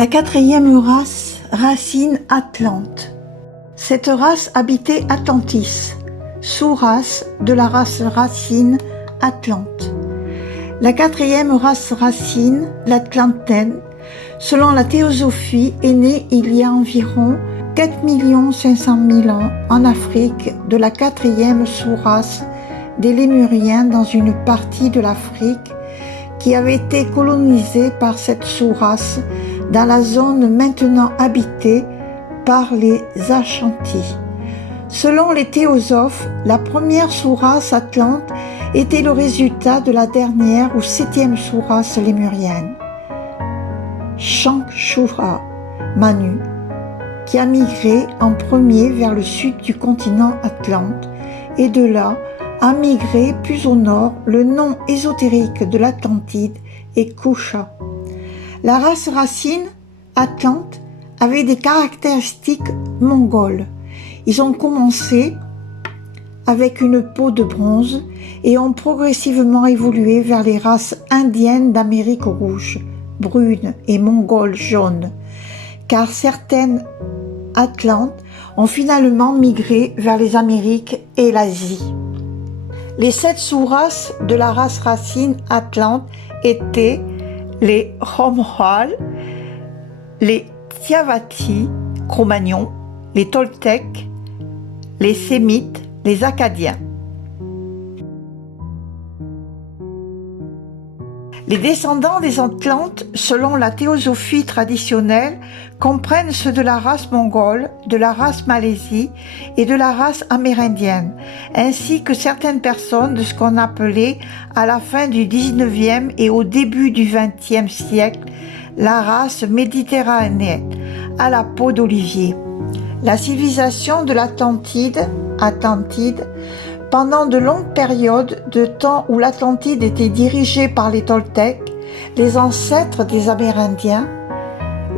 La quatrième race, racine Atlante. Cette race habitait Atlantis, sous-race de la race racine Atlante. La quatrième race racine, l'Atlantaine, selon la théosophie, est née il y a environ 4 500 000 ans en Afrique de la quatrième sous-race des Lémuriens dans une partie de l'Afrique qui avait été colonisée par cette sous-race dans la zone maintenant habitée par les Ashantis. Selon les théosophes, la première sous-race atlante était le résultat de la dernière ou septième sous-race lémurienne, Shankhshura Manu, qui a migré en premier vers le sud du continent Atlante et de là a migré plus au nord. Le nom ésotérique de l'Atlantide est Kusha. La race racine Atlante avait des caractéristiques mongoles. Ils ont commencé avec une peau de bronze et ont progressivement évolué vers les races indiennes d'Amérique rouge, brune et mongoles jaune, car certaines Atlantes ont finalement migré vers les Amériques et l'Asie. Les 7 sous-races de la race racine Atlante étaient les Romhal, les Tiavati, Cro-Magnons, les Toltecs, les Sémites, les Acadiens. Les descendants des Atlantes, selon la théosophie traditionnelle, comprennent ceux de la race mongole, de la race malaisie et de la race amérindienne, ainsi que certaines personnes de ce qu'on appelait à la fin du 19e et au début du 20e siècle la race méditerranéenne, à la peau d'olivier. La civilisation de l'Atlantide, pendant de longues périodes de temps où l'Atlantide était dirigée par les Toltecs, les ancêtres des Amérindiens,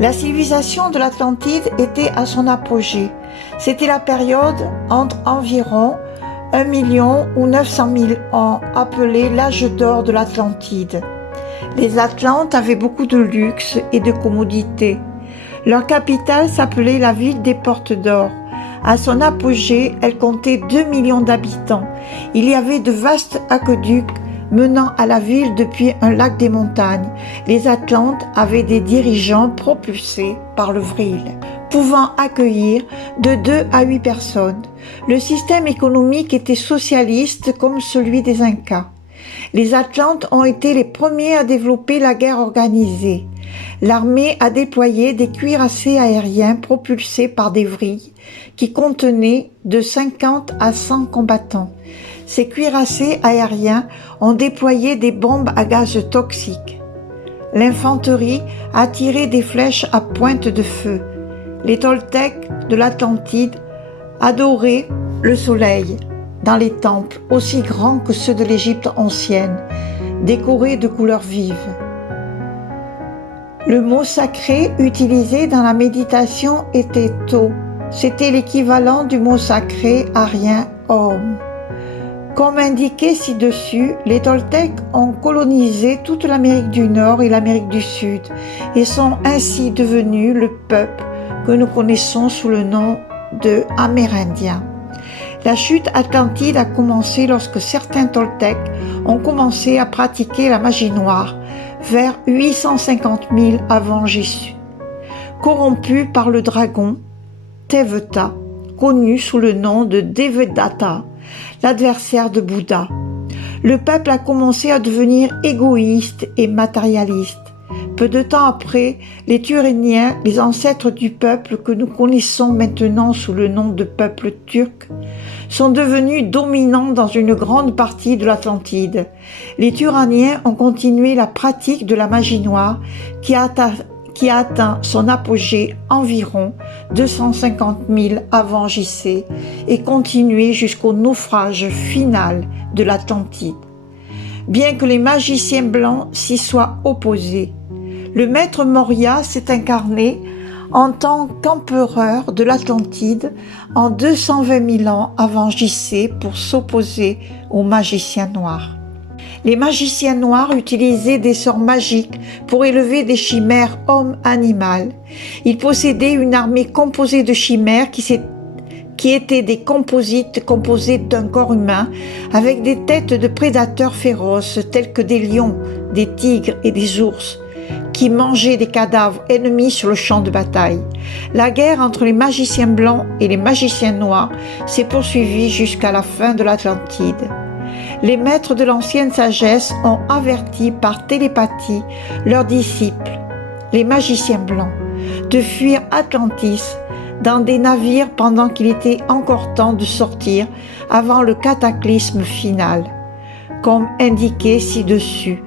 la civilisation de l'Atlantide était à son apogée. C'était la période entre environ 1 million ou 900 000 ans, appelée l'âge d'or de l'Atlantide. Les Atlantes avaient beaucoup de luxe et de commodité. Leur capitale s'appelait la ville des Portes d'Or. À son apogée, elle comptait 2 millions d'habitants. Il y avait de vastes aqueducs menant à la ville depuis un lac des montagnes. Les Atlantes avaient des dirigeants propulsés par le vril, pouvant accueillir de 2 à 8 personnes. Le système économique était socialiste comme celui des Incas. Les Atlantes ont été les premiers à développer la guerre organisée. L'armée a déployé des cuirassés aériens propulsés par des vrilles qui contenaient de 50 à 100 combattants. Ces cuirassés aériens ont déployé des bombes à gaz toxiques. L'infanterie a tiré des flèches à pointe de feu. Les Toltecs de l'Atlantide adoraient le soleil dans les temples aussi grands que ceux de l'Égypte ancienne, décorés de couleurs vives. Le mot sacré utilisé dans la méditation était To. C'était l'équivalent du mot sacré arien Om. Comme indiqué ci-dessus, les Toltecs ont colonisé toute l'Amérique du Nord et l'Amérique du Sud et sont ainsi devenus le peuple que nous connaissons sous le nom de Amérindiens. La chute atlantide a commencé lorsque certains Toltecs ont commencé à pratiquer la magie noire vers 850 000 avant Jésus. Corrompus par le dragon Teveta, connu sous le nom de Devadatta, l'adversaire de Bouddha, le peuple a commencé à devenir égoïste et matérialiste. Peu de temps après, les Turéniens, les ancêtres du peuple que nous connaissons maintenant sous le nom de peuple turc, sont devenus dominants dans une grande partie de l'Atlantide. Les Turaniens ont continué la pratique de la magie noire qui a atteint son apogée environ 250 000 avant JC et continué jusqu'au naufrage final de l'Atlantide. Bien que les magiciens blancs s'y soient opposés, le maître Moria s'est incarné en tant qu'empereur de l'Atlantide en 220 000 ans avant JC pour s'opposer aux magiciens noirs. Les magiciens noirs utilisaient des sorts magiques pour élever des chimères homme-animal. Ils possédaient une armée composée de chimères qui étaient des composites composés d'un corps humain avec des têtes de prédateurs féroces tels que des lions, des tigres et des ours qui mangeaient des cadavres ennemis sur le champ de bataille. La guerre entre les magiciens blancs et les magiciens noirs s'est poursuivie jusqu'à la fin de l'Atlantide. Les maîtres de l'ancienne sagesse ont averti par télépathie leurs disciples, les magiciens blancs, de fuir Atlantis dans des navires pendant qu'il était encore temps de sortir avant le cataclysme final, comme indiqué ci-dessus.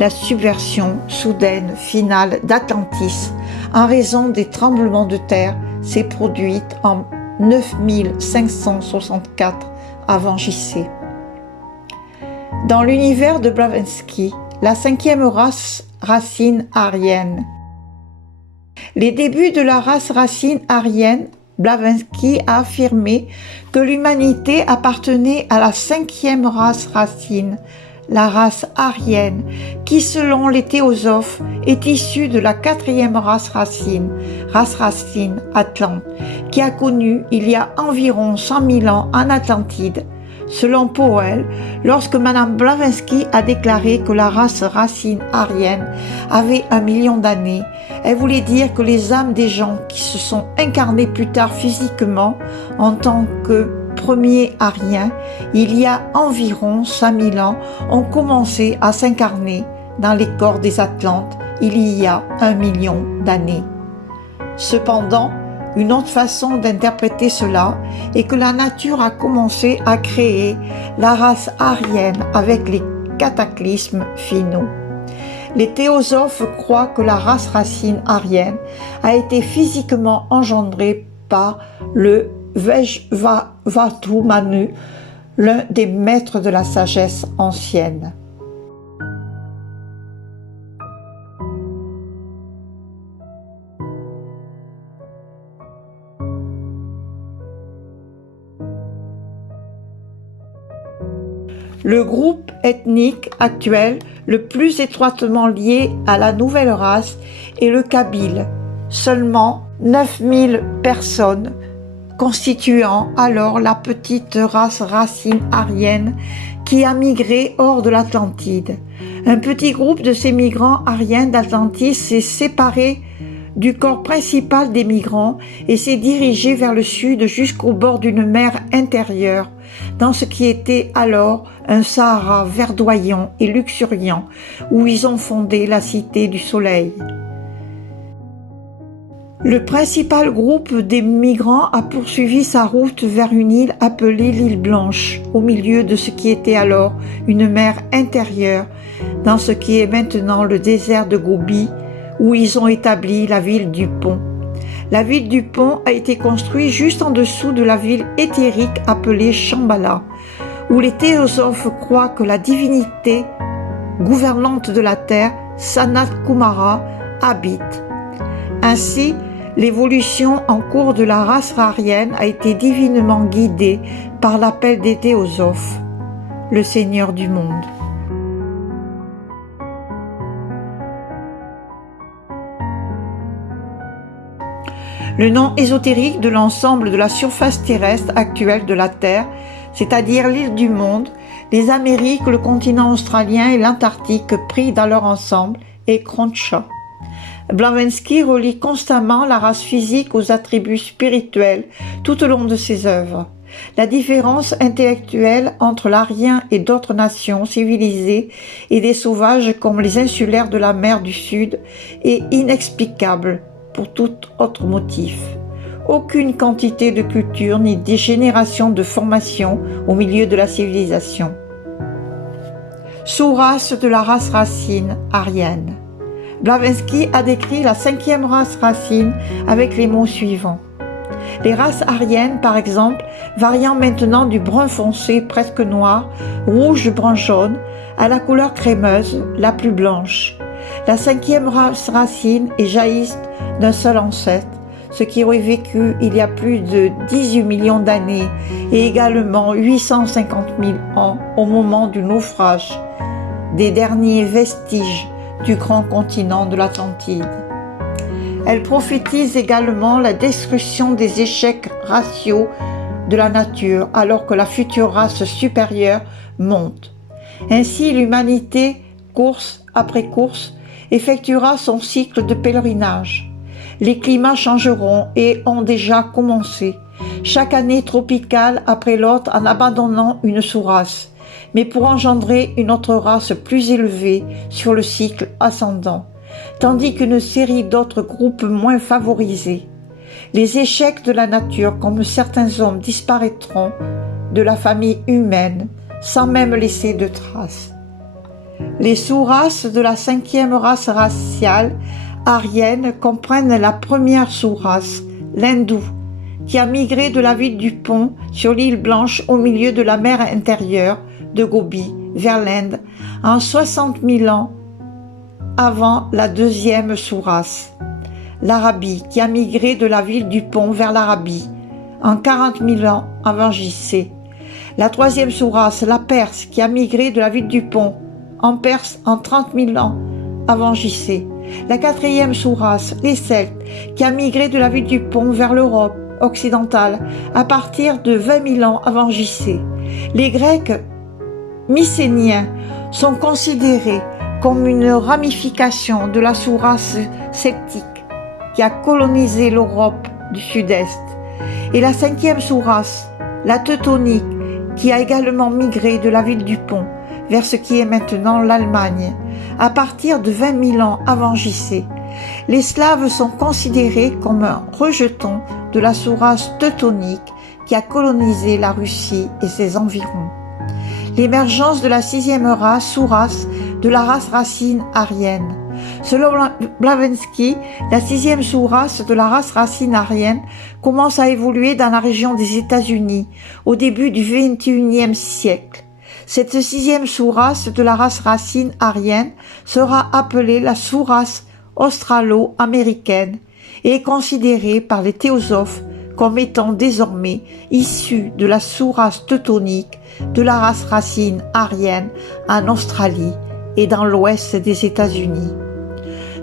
La subversion soudaine finale d'Atlantis en raison des tremblements de terre s'est produite en 9564 avant JC. Dans l'univers de Blavatsky, la cinquième race racine aryenne. Les débuts de la race racine aryenne, Blavatsky a affirmé que l'humanité appartenait à la cinquième race racine, la race aryenne, qui selon les théosophes est issue de la quatrième race racine Atlante, qui a connu il y a environ 100 000 ans en Atlantide. Selon Powell, lorsque Madame Blavatsky a déclaré que la race racine aryenne avait 1 million d'années, elle voulait dire que les âmes des gens qui se sont incarnés plus tard physiquement en tant que premiers Aryens, il y a environ 5000 ans, ont commencé à s'incarner dans les corps des Atlantes il y a 1 million d'années. Cependant, une autre façon d'interpréter cela est que la nature a commencé à créer la race aryenne avec les cataclysmes finaux. Les théosophes croient que la race racine aryenne a été physiquement engendrée par le Vajvavatu Manu, l'un des maîtres de la sagesse ancienne. Le groupe ethnique actuel le plus étroitement lié à la nouvelle race est le Kabyle, seulement 9000 personnes constituant alors la petite race racine aryenne qui a migré hors de l'Atlantide. Un petit groupe de ces migrants aryens d'Atlantis s'est séparé du corps principal des migrants et s'est dirigé vers le sud jusqu'au bord d'une mer intérieure, dans ce qui était alors un Sahara verdoyant et luxuriant, où ils ont fondé la Cité du Soleil. Le principal groupe des migrants a poursuivi sa route vers une île appelée l'île Blanche, au milieu de ce qui était alors une mer intérieure, dans ce qui est maintenant le désert de Gobi, où ils ont établi la ville du Pont. La ville du Pont a été construite juste en dessous de la ville éthérique appelée Shambhala, où les théosophes croient que la divinité gouvernante de la terre, Sanat Kumara, habite. Ainsi, l'évolution en cours de la race aryenne a été divinement guidée par l'appel des théosophes, le Seigneur du monde. Le nom ésotérique de l'ensemble de la surface terrestre actuelle de la Terre, c'est-à-dire l'île du monde, les Amériques, le continent australien et l'Antarctique pris dans leur ensemble, est Kroncha. Blavatsky relie constamment la race physique aux attributs spirituels tout au long de ses œuvres. La différence intellectuelle entre l'Arien et d'autres nations civilisées et des sauvages comme les insulaires de la mer du Sud est inexplicable pour tout autre motif. Aucune quantité de culture ni des générations de formation au milieu de la civilisation. Sous-race de la race racine aryenne. Blavatsky a décrit la cinquième race racine avec les mots suivants. Les races aryennes, par exemple, variant maintenant du brun foncé presque noir, rouge, brun jaune, à la couleur crémeuse, la plus blanche. La cinquième race racine est jailliste d'un seul ancêtre, ce qui aurait vécu il y a plus de 18 millions d'années et également 850 000 ans au moment du naufrage des derniers vestiges du grand continent de l'Atlantide. Elle prophétise également la destruction des échecs raciaux de la nature alors que la future race supérieure monte. Ainsi, l'humanité, course après course, effectuera son cycle de pèlerinage. Les climats changeront et ont déjà commencé, chaque année tropicale après l'autre en abandonnant une sous-race, mais pour engendrer une autre race plus élevée sur le cycle ascendant, tandis qu'une série d'autres groupes moins favorisés. Les échecs de la nature, comme certains hommes, disparaîtront de la famille humaine sans même laisser de traces. Les sous-races de la 5e race raciale aryenne comprennent la première sous-race, l'hindou, qui a migré de la ville du Pont sur l'île Blanche au milieu de la mer intérieure de Gobi vers l'Inde en 60 000 ans avant la deuxième sous-race. L'Arabie, qui a migré de la ville du Pont vers l'Arabie en 40 000 ans avant JC. La troisième sous-race, la Perse, qui a migré de la ville du Pont en Perse en 30 000 ans avant JC. La quatrième sous-race, les Celtes, qui a migré de la ville du Pont vers l'Europe occidentale à partir de 20 000 ans avant JC. Les Grecs mycéniens sont considérés comme une ramification de la sous-race celtique qui a colonisé l'Europe du Sud-Est. Et la 5e sous-race, la teutonique, qui a également migré de la ville du Pont vers ce qui est maintenant l'Allemagne, à partir de 20 000 ans avant JC. Les Slaves sont considérés comme un rejeton de la sous-race teutonique qui a colonisé la Russie et ses environs. L'émergence de la 6e race, sous-race de la race racine aryenne. Selon Blavatsky, la 6e sous-race de la race racine aryenne commence à évoluer dans la région des États-Unis au début du XXIe siècle. Cette 6e sous-race de la race racine aryenne sera appelée la sous-race australo-américaine et est considérée par les théosophes comme étant désormais issue de la sous-race teutonique de la race racine aryenne en Australie et dans l'ouest des États-Unis.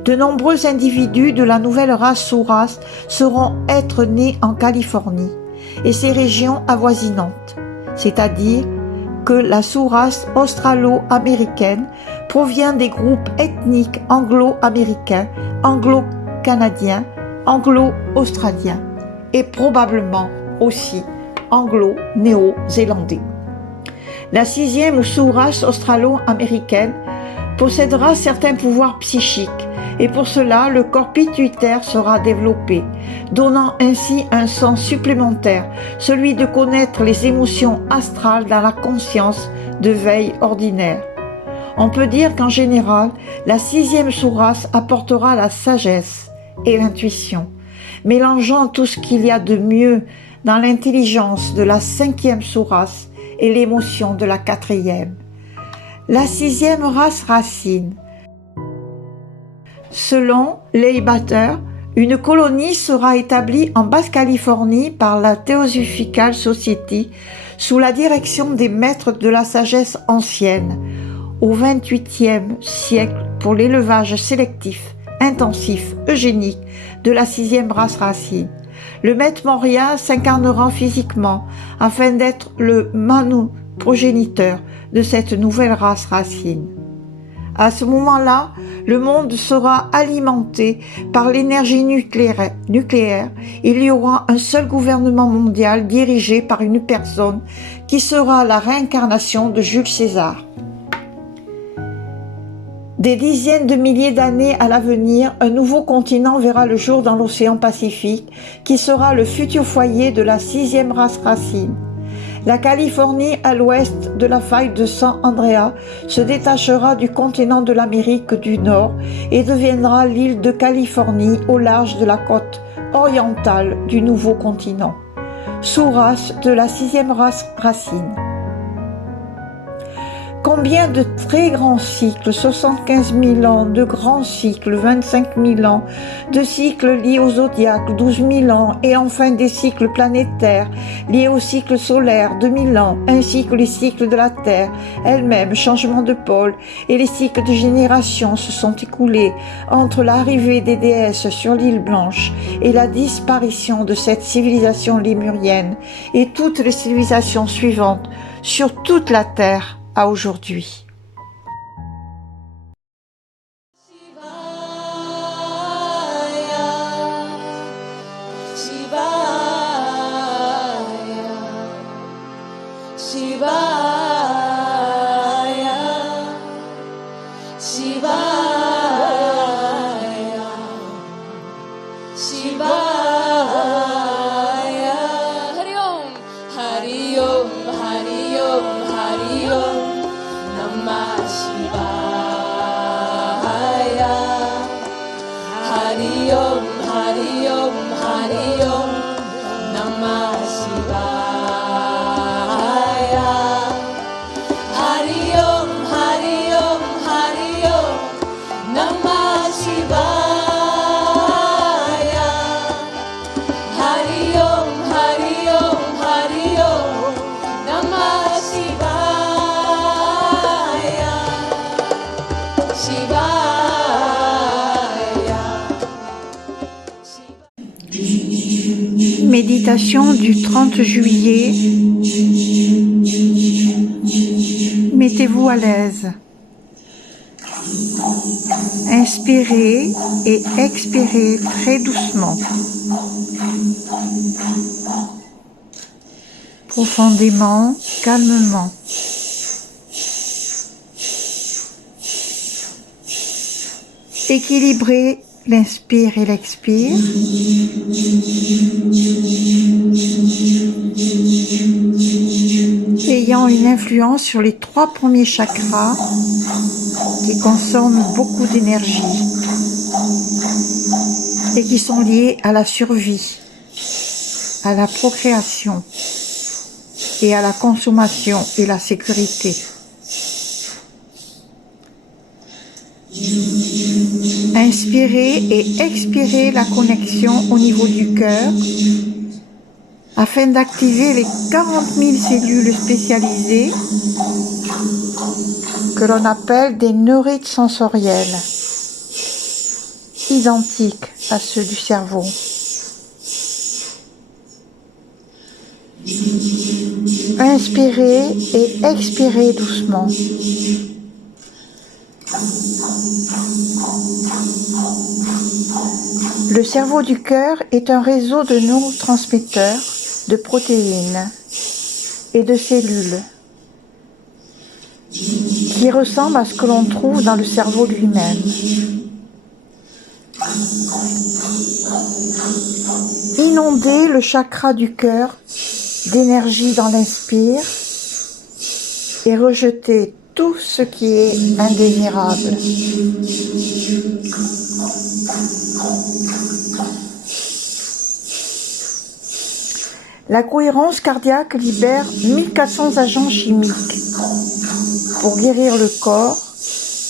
De nombreux individus de la nouvelle race sous-race seront être nés en Californie et ses régions avoisinantes, c'est-à-dire que la sous-race australo-américaine provient des groupes ethniques anglo-américains, anglo-canadiens, anglo-australiens et probablement aussi anglo-néo-zélandais. La 6e sous-race australo-américaine possédera certains pouvoirs psychiques et pour cela le corps pituitaire sera développé, donnant ainsi un sens supplémentaire, celui de connaître les émotions astrales dans la conscience de veille ordinaire. On peut dire qu'en général, la 6e sous-race apportera la sagesse et l'intuition, mélangeant tout ce qu'il y a de mieux dans l'intelligence de la 5e sous-race et l'émotion de la 4e. La 6e race racine. Selon Leigh Bather, une colonie sera établie en Basse-Californie par la Theosophical Society sous la direction des maîtres de la sagesse ancienne au XXVIIIe siècle pour l'élevage sélectif, intensif, eugénique de la 6e race racine. Le maître Moria s'incarnera physiquement afin d'être le Manu progéniteur de cette nouvelle race racine. À ce moment-là, le monde sera alimenté par l'énergie nucléaire. Il y aura un seul gouvernement mondial dirigé par une personne qui sera la réincarnation de Jules César. Des dizaines de milliers d'années à l'avenir, un nouveau continent verra le jour dans l'océan Pacifique, qui sera le futur foyer de la 6e race racine. La Californie, à l'ouest de la faille de San Andreas, se détachera du continent de l'Amérique du Nord et deviendra l'île de Californie au large de la côte orientale du nouveau continent. Sous-race de la 6e race racine. Combien de très grands cycles, 75 000 ans, de grands cycles, 25 000 ans, de cycles liés au zodiaque, 12 000 ans, et enfin des cycles planétaires liés au cycle solaire, 2000 ans, ainsi que les cycles de la Terre elle-même, changement de pôle, et les cycles de génération se sont écoulés entre l'arrivée des déesses sur l'île Blanche et la disparition de cette civilisation lémurienne et toutes les civilisations suivantes sur toute la Terre à aujourd'hui. Méditation du 30 juillet. Mettez-vous à l'aise. Inspirez et expirez très doucement. Profondément, calmement. Équilibrez l'inspire et l'expire. Ayant une influence sur les 3 premiers chakras qui consomment beaucoup d'énergie et qui sont liés à la survie, à la procréation et à la consommation et la sécurité. Inspirez et expirez la connexion au niveau du cœur afin d'activer les 40 000 cellules spécialisées que l'on appelle des neurites sensorielles, identiques à ceux du cerveau. Inspirez et expirez doucement. Le cerveau du cœur est un réseau de neurotransmetteurs, de protéines et de cellules qui ressemble à ce que l'on trouve dans le cerveau lui-même. Inondez le chakra du cœur d'énergie dans l'inspire et rejetez tout ce qui est indésirable. La cohérence cardiaque libère 1400 agents chimiques pour guérir le corps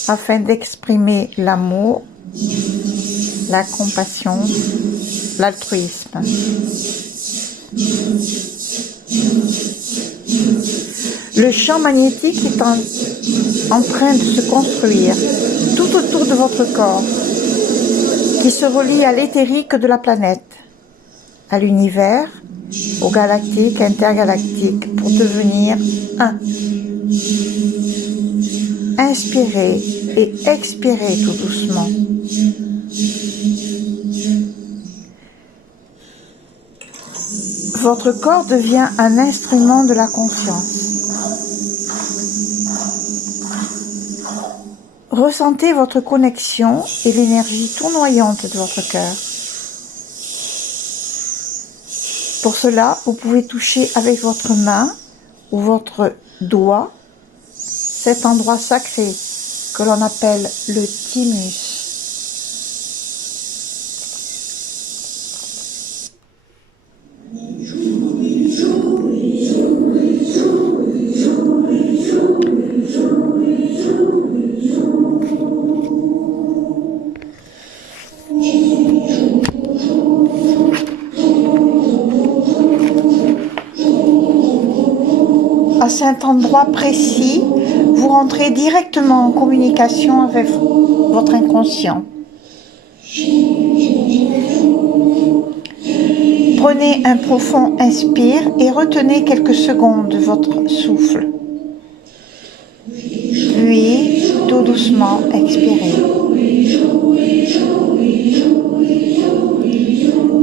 afin d'exprimer l'amour, la compassion, l'altruisme. Le champ magnétique est en train de se construire tout autour de votre corps, qui se relie à l'éthérique de la planète, à l'univers, aux galactiques, intergalactiques, pour devenir un. Inspirez et expirez tout doucement. Votre corps devient un instrument de la conscience. Ressentez votre connexion et l'énergie tournoyante de votre cœur. Pour cela, vous pouvez toucher avec votre main ou votre doigt cet endroit sacré que l'on appelle le thymus. cet endroit précis, vous rentrez directement en communication avec votre inconscient. Prenez un profond inspire et retenez quelques secondes votre souffle. Puis, tout doucement, expirez.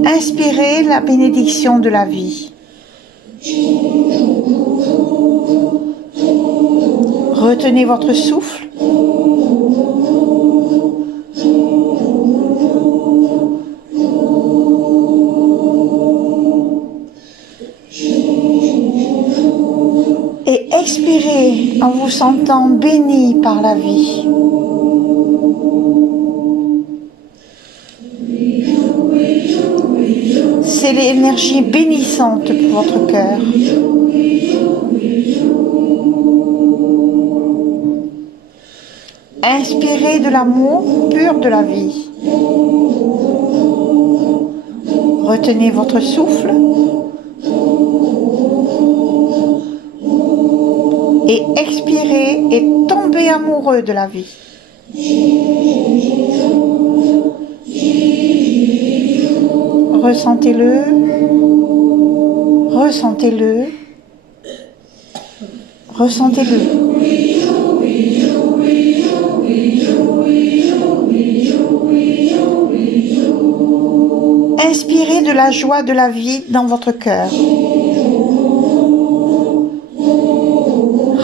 Inspirez la bénédiction de la vie. Retenez votre souffle. Et expirez en vous sentant béni par la vie. C'est l'énergie bénissante pour votre cœur. Inspirez de l'amour pur de la vie. Retenez votre souffle. Et expirez et tombez amoureux de la vie. Ressentez-le, ressentez-le, ressentez-le. Inspirez de la joie de la vie dans votre cœur.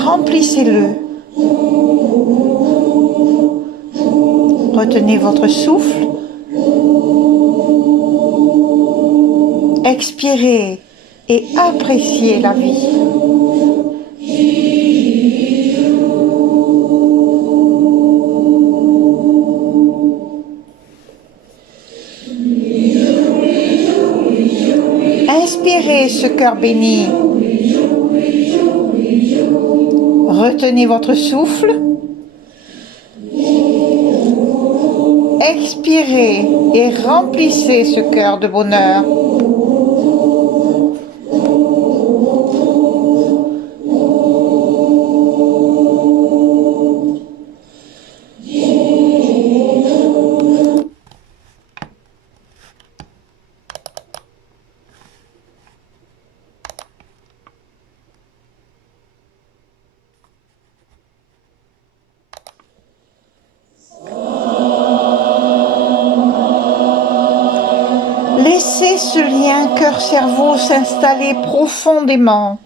Remplissez-le. Retenez votre souffle. Expirez et appréciez la vie. Inspirez ce cœur béni. Retenez votre souffle. Expirez et remplissez ce cœur de bonheur. Laissez ce lien cœur-cerveau s'installer profondément.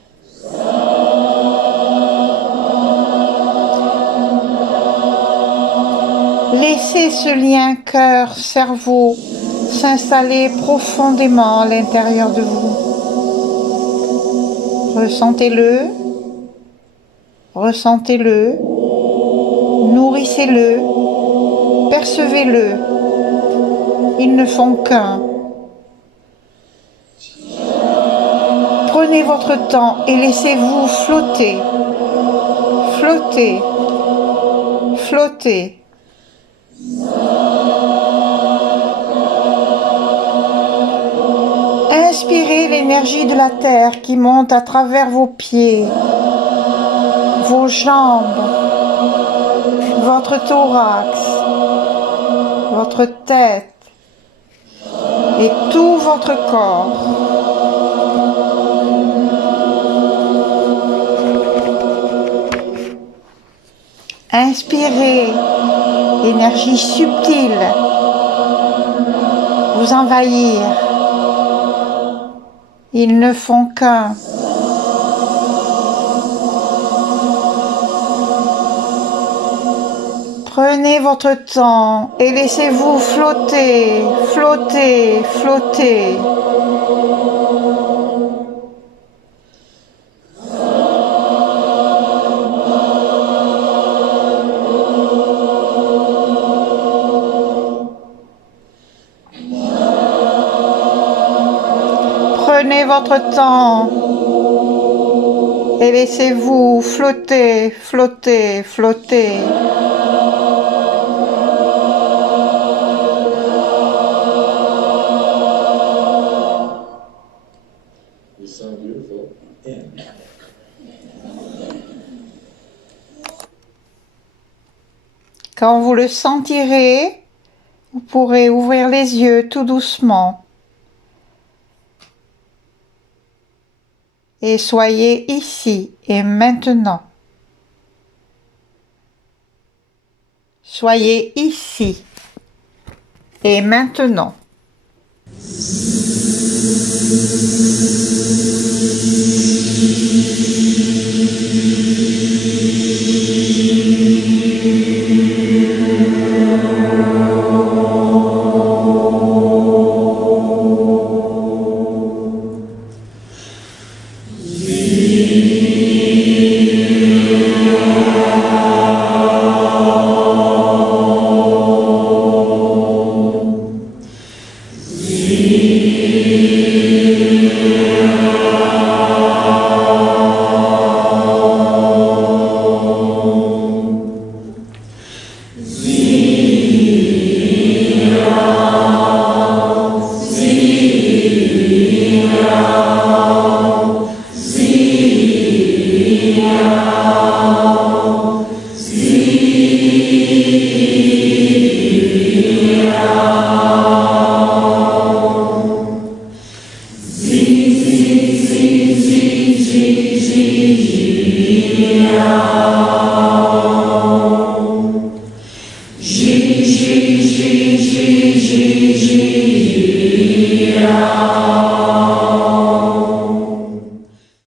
Laissez ce lien cœur-cerveau s'installer profondément à l'intérieur de vous. Ressentez-le, ressentez-le, nourrissez-le, percevez-le. Ils ne font qu'un. Prenez votre temps et laissez-vous flotter, flotter, flotter. Inspirez l'énergie de la terre qui monte à travers vos pieds, vos jambes, votre thorax, votre tête et tout votre corps. Inspirez l'énergie subtile vous envahir. Ils ne font qu'un. Prenez votre temps et laissez-vous flotter, flotter, flotter. Prenez votre temps et laissez-vous flotter, flotter, flotter. Quand vous le sentirez, vous pourrez ouvrir les yeux tout doucement. Et soyez ici et maintenant. Soyez ici et maintenant. Ji, ji, ji, ji, ji, ji, ji,